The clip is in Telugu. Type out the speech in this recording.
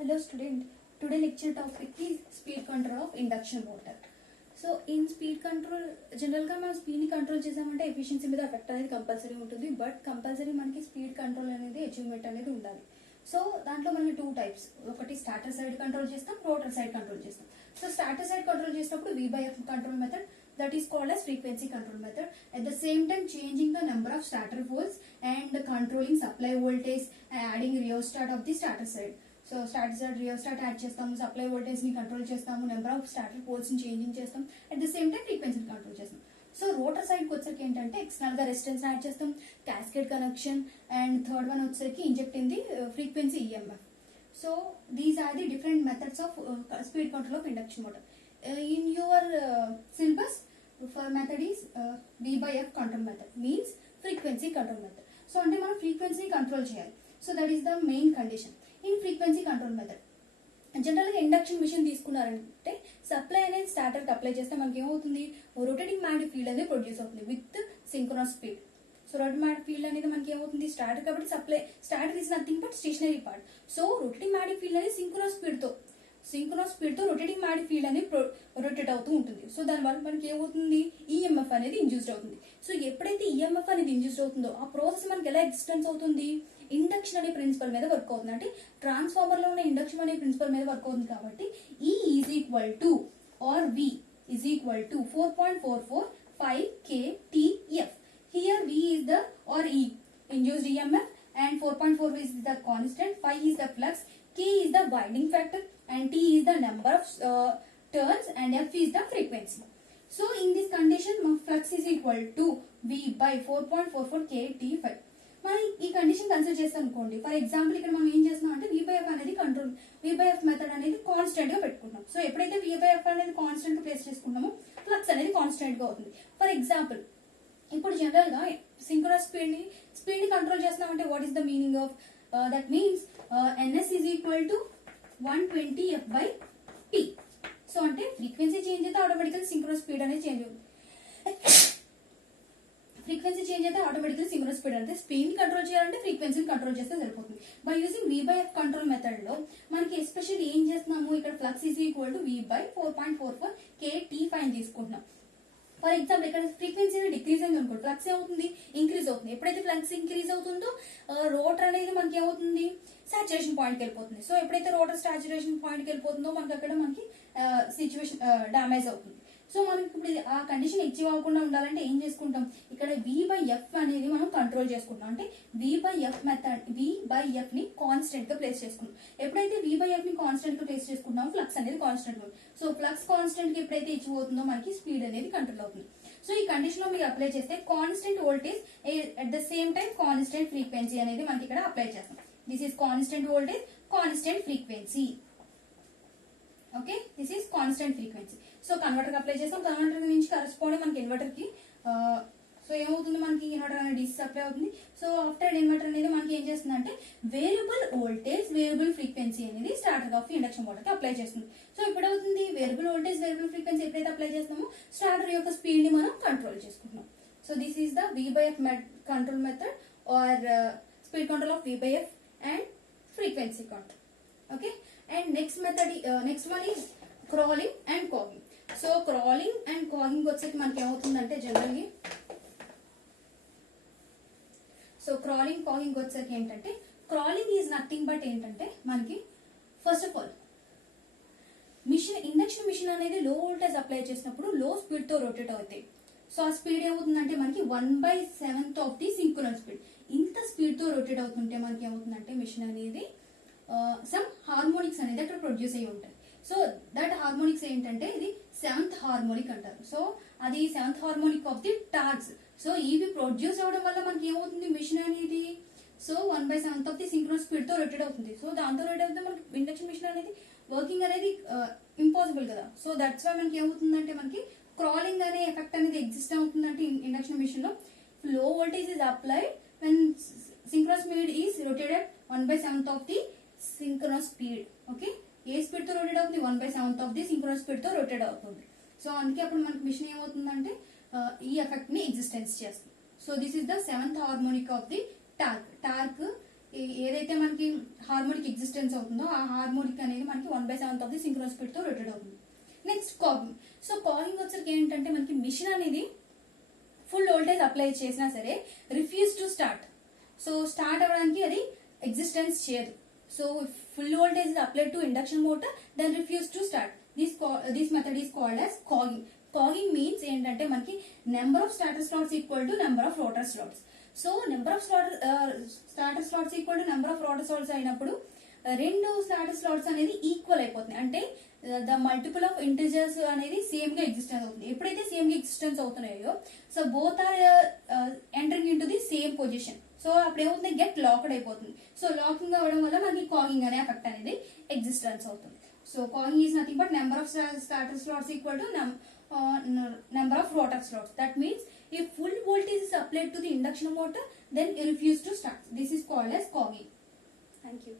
Hello student, today lecture topic is speed control of induction motor. So in speed control general గా మనం స్పీడ్ ని కంట్రోల్ చేసామంటే ఎఫిషియన్సీ మీద ఎఫెక్ట్ అనేది కంపల్సరీ ఉంటుంది. బట్ కంపల్సరీ మనకి స్పీడ్ కంట్రోల్ అనేది అచీవ్మెంట్ అనేది ఉండాలి. సో దాంట్లో మనకి టూ టైప్స్, ఒకటి స్టార్టర్ సైడ్ కంట్రోల్ చేస్తాం, రోటర్ సైడ్ కంట్రోల్ చేస్తాం. సో స్టార్టర్ సైడ్ కంట్రోల్ చేసినప్పుడు V/F control method, that is called as frequency control method. At the same time changing the number of starter poles and controlling supply voltage and adding rheostat of the starter side. So starter side rheostat add చేస్తాము, సప్లై వోల్టేజ్ ని కంట్రోల్ చేస్తాము, నెంబర్ ఆఫ్ స్టార్టర్ పోల్స్ ని చేంజింగ్ చేస్తాం, అట్ ద సేమ్ టైం ఫ్రీక్వెన్సీని కంట్రోల్ చేస్తాం. సో రోటర్ సైడ్ కి వచ్చరికి ఏంటంటే ఎక్స్టర్నల్ గా రెసిస్టెన్స్ యాడ్ చేస్తాం, cascade connection, and third one వచ్చరికి inject in the frequency EMF. So these are the different methods of speed control of induction motor. In your syllabus for method is V/F control method, means frequency control method. So అంటే మనం ఫ్రీక్వెన్సీ కంట్రోల్ చేయాలి. So that is the main condition in frequency control method. General గా ఇండక్షన్ మిషన్ తీసుకున్నారంటే సప్లై అనేది స్టార్టర్ కి అప్లై చేస్తే మనకి ఏమవుతుంది, రొటేటింగ్ మ్యాగ్నెటిక్ ఫీల్డ్ అనేది ప్రొడ్యూస్ అవుతుంది with synchronous speed. So rotating magnetic field అనేది మనకి ఏమవుతుంది, స్టార్టర్ కాబట్టి supply stator is nothing but stationary part. So rotating magnetic field అనేది సింక్రోనస్ స్పీడ్ తో రొటేటింగ్ మ్యాగ్నెటిక్ ఫీల్డ్ అనేది రొటేట్ అవుతూ ఉంటుంది. సో దానివల్ల మనకి ఏమవుతుంది, EMF అనేది ఇండ్యూస్డ్ అవుతుంది. సో ఎప్పుడైతే EMF అనేది ఇండ్యూస్డ్ అవుతుందో ఆ ప్రాసెస్ మనకి ఎలా ఎక్స్టెన్స్ అవుతుంది, ఇండక్షన్ అనే ప్రిన్సిపల్ మీద వర్క్ అవుతుంది. అంటే ట్రాన్స్ఫార్మర్ లో ఉన్న ఇండక్షన్ అనే ప్రిన్సిపల్ మీద వర్క్ అవుతుంది కాబట్టి E is equal to or V is equal to 4.445 kTF. Here V is the or E induced EMF and 4.4 is the constant, 5 is the flux, K is the winding factor and T is the number of turns and F is the frequency. So in this condition flux is equal to V by 4.44 kT5. మనం ఈ కండిషన్ కన్సిడర్ చేస్తాం అనుకోండి. ఫర్ ఎగ్జాంపుల్ ఇక్కడ మనం ఏం చేస్తున్నాం అంటే V/F అనేది కంట్రోల్, V/F మెథడ్ అనేది కాన్స్టెంట్ గా పెట్టుకుంటాం. సో ఎప్పుడైతే V/F అనేది కాన్స్టెంట్ గా ప్లేస్ చేసుకుంటామో ఫ్లక్స్ అనేది కాన్స్టెంట్ గా అవుతుంది. ఫర్ ఎగ్జాంపుల్ ఇప్పుడు జనరల్ గా సింక్రోనస్ స్పీడ్ ని కంట్రోల్ చేస్తున్నాం అంటే what is the meaning of that means NS is equal to 120 F by T. So అంటే ఫ్రీక్వెన్సీ చేంజ్ అయితే ఆటోమేటికల్ సింక్రోనస్ స్పీడ్ అనేది చేంజ్ అవుతుంది. ఫ్రీక్వెన్సీ చేంజ్ అయితే ఆటోమేటికల్ సింక్రోనస్ స్పీడ్ అంటే స్పీడ్ ని కంట్రోల్ చేయాలంటే ఫ్రీక్వెన్సీని కంట్రోల్ చేస్తే సరిపోతుంది. By using V/F control method లో మనకి ఎస్పెషల్లీ ఏం చేస్తున్నాము, ఇక్కడ flux is equal to V by 4.44 kT5 తీసుకుంటున్నాం. ఫర్ ఎగ్జాంపుల్ ఇక్కడ ఫ్రీక్వెన్సీ డిక్రీజ్ అయింది అనుకోండి, ఫ్లక్స్ ఏమవుతుంది, ఇంక్రీజ్ అవుతుంది. ఎప్పుడైతే ఫ్లక్స్ ఇంక్రీజ్ అవుతుందో రోటర్ అనేది మనకి ఏమవుతుంది, సాచురేషన్ పాయింట్ కి వెళ్ళిపోతుంది. సో ఎప్పుడైతే రోటర్ సాచురేషన్ పాయింట్ కి వెళ్ళిపోతుందో మనకి అక్కడ మనకి సిచ్యువేషన్ డామేజ్ అవుతుంది. సో మనకి ఇప్పుడు ఆ కండిషన్ అచీవ్ అవ్వకుండా ఉండాలంటే ఏం చేసుకుంటాం, ఇక్కడ V/F అనేది మనం కంట్రోల్ చేసుకుంటాం. అంటే V/F మెథడ్ V/F ని కాన్స్టెంట్ గా ప్లేస్ చేసుకుంటాం. ఎప్పుడైతే V/F ని కాన్స్టెంట్ గా ప్లేస్ చేసుకుంటామో ఫ్లక్స్ అనేది కాన్స్టెంట్ అవుతుంది. సో ఫ్లక్స్ కాన్స్టెంట్ కి ఎప్పుడైతే అచీవ్ అవుతుందో మనకి స్పీడ్ అనేది కంట్రోల్ అవుతుంది. సో ఈ కండిషన్ లో మీరు అప్లై చేస్తే constant voltage at the same time constant frequency అనేది మనకి ఇక్కడ అప్లై చేస్తాం. This is constant voltage, constant frequency. Okay, this is constant frequency. So converter apply చేస్తాం, కన్వర్టర్ నుంచి కరెస్పాండింగ్ మనకి ఇన్వర్టర్ కి సో ఏమవుతుంది, మనకి ఇన్వర్టర్ అనేది DC సప్లై అవుతుంది. సో ఆఫ్టర్ ఇన్వర్టర్ అనేది మనకి ఏం చేస్తుంది అంటే వేరియబుల్ వోల్టేజ్, వేరియబుల్ ఫ్రీక్వెన్సీ అనేది స్టార్టర్ ఆఫ్ ఇండక్షన్ మోటార్ కి అప్లై చేస్తుంది. సో ఇప్పుడు అవుతుంది వేరియబుల్ వోల్టేజ్, వేరియబుల్ ఫ్రీక్వెన్సీ ఎప్పుడైతే అప్లై చేస్తామో స్టార్టర్ యొక్క స్పీడ్ ని మనం కంట్రోల్ చేసుకుంటున్నాం. So this is the V/F control method or speed control of V/F and frequency control. Okay, and next one is crawling and cogging. So crawling and cogging వచ్చేసి మనకి ఏమవుతుందంటే జనరల్లీ సో క్రాలింగ్ కాగింగ్ వచ్చేసరికి ఏంటంటే క్రాలింగ్ ఈజ్ నథింగ్ బట్ ఏంటంటే మనకి first of all induction machine అనేది లో వోల్టేజ్ అప్లై చేసినప్పుడు లో స్పీడ్ తో రొటేట్ అవుతాయి. సో ఆ స్పీడ్ ఏమవుతుందంటే మనకి 1/7 ఆఫ్ ది సింక్రోనస్ స్పీడ్. ఇంత స్పీడ్ తో రొటేట్ అవుతుంటే మనకి ఏమవుతుందంటే మిషన్ అనేది సమ్ హార్మోనిక్స్ అనేది అక్కడ ప్రొడ్యూస్ అయ్యి ఉంటాయి. సో దట్ హార్మోనిక్స్ ఏంటంటే ఇది 7th హార్మోనిక్ అంటారు. సో అది 7th harmonic of the torques. So ఇవి ప్రొడ్యూస్ అవ్వడం వల్ల మనకి ఏమవుతుంది, మిషన్ అనేది so 1/7 of the synchronous speed తో రొటేట్ అవుతుంది. సో దాంతో రొటేట్ అవుతుంది మనకి ఇండక్షన్ మిషన్ అనేది వర్కింగ్ అనేది ఇంపాసిబుల్ కదా. సో దట్స్ వై మనకి ఏమవుతుందంటే మనకి క్రాలింగ్ అనే ఎఫెక్ట్ అనేది ఎగ్జిస్ట్ అవుతుందంటే ఇండక్షన్ మిషన్ లో లో voltage is applied when synchronous speed is rotated 1/7 of the synchronous speed. Okay, A speed తో రొటేట్ అవుతుంది, 1/7 ఆఫ్ ది సింక్రోనస్ స్పీడ్ తో రొటేట్ అవుతుంది. సో అందుకే అప్పుడు మనకి మిషన్ ఏమవుతుందంటే ఈ ఎఫెక్ట్ ని ఎగ్జిస్టెన్స్ చేస్తుంది. So this is the 7th harmonic of the torque ఏదైతే మనకి హార్మోనిక్ ఎగ్జిస్టెన్స్ అవుతుందో ఆ హార్మోనిక్ అనేది మనకి 1/7 ఆఫ్ ది సింక్రోనస్ స్పీడ్ తో రొటేట్ అవుతుంది. నెక్స్ట్ కాగింగ్. సో కాగింగ్ వచ్చరికి ఏంటంటే మనకి మిషన్ అనేది ఫుల్ వోల్టేజ్ అప్లై చేసినా సరే refuse to start. So start అవ్వడానికి అది ఎగ్జిస్టెన్స్ చేయదు. So full voltage applied to induction motor then refuse to start. This method is called as cogging. Cogging means ఏంటంటే మనకి number of starter slots equal to number of rotor slots. So number of starter slots equal to number of rotor slots అయినప్పుడు రెండు స్టార్టర్ స్లాట్స్ అనేది ఈక్వల్ అయిపోతుంది. అంటే ద మల్టిపుల్ ఆఫ్ ఇంటిజర్స్ అనేది సేమ్ గా ఎగ్జిస్టెన్స్ అవుతుంది. ఎప్పుడైతే సేమ్ గా ఎగ్జిస్టెన్స్ అవుతున్నాయో so both are entering into the same position. So అప్పుడు ఏమవుతుంది, గెట్ లాక్డ్ అయిపోతుంది. సో లాకింగ్ అవ్వడం వల్ల మనకి కాగింగ్ అనే ఎఫెక్ట్ అనేది ఎగ్జిస్టెన్స్ అవుతుంది. So cogging is nothing but number of starter slots equal to number of rotor slots. That means if full voltage is applied to the induction motor, then it refuses to start. This is called as cogging. Thank you.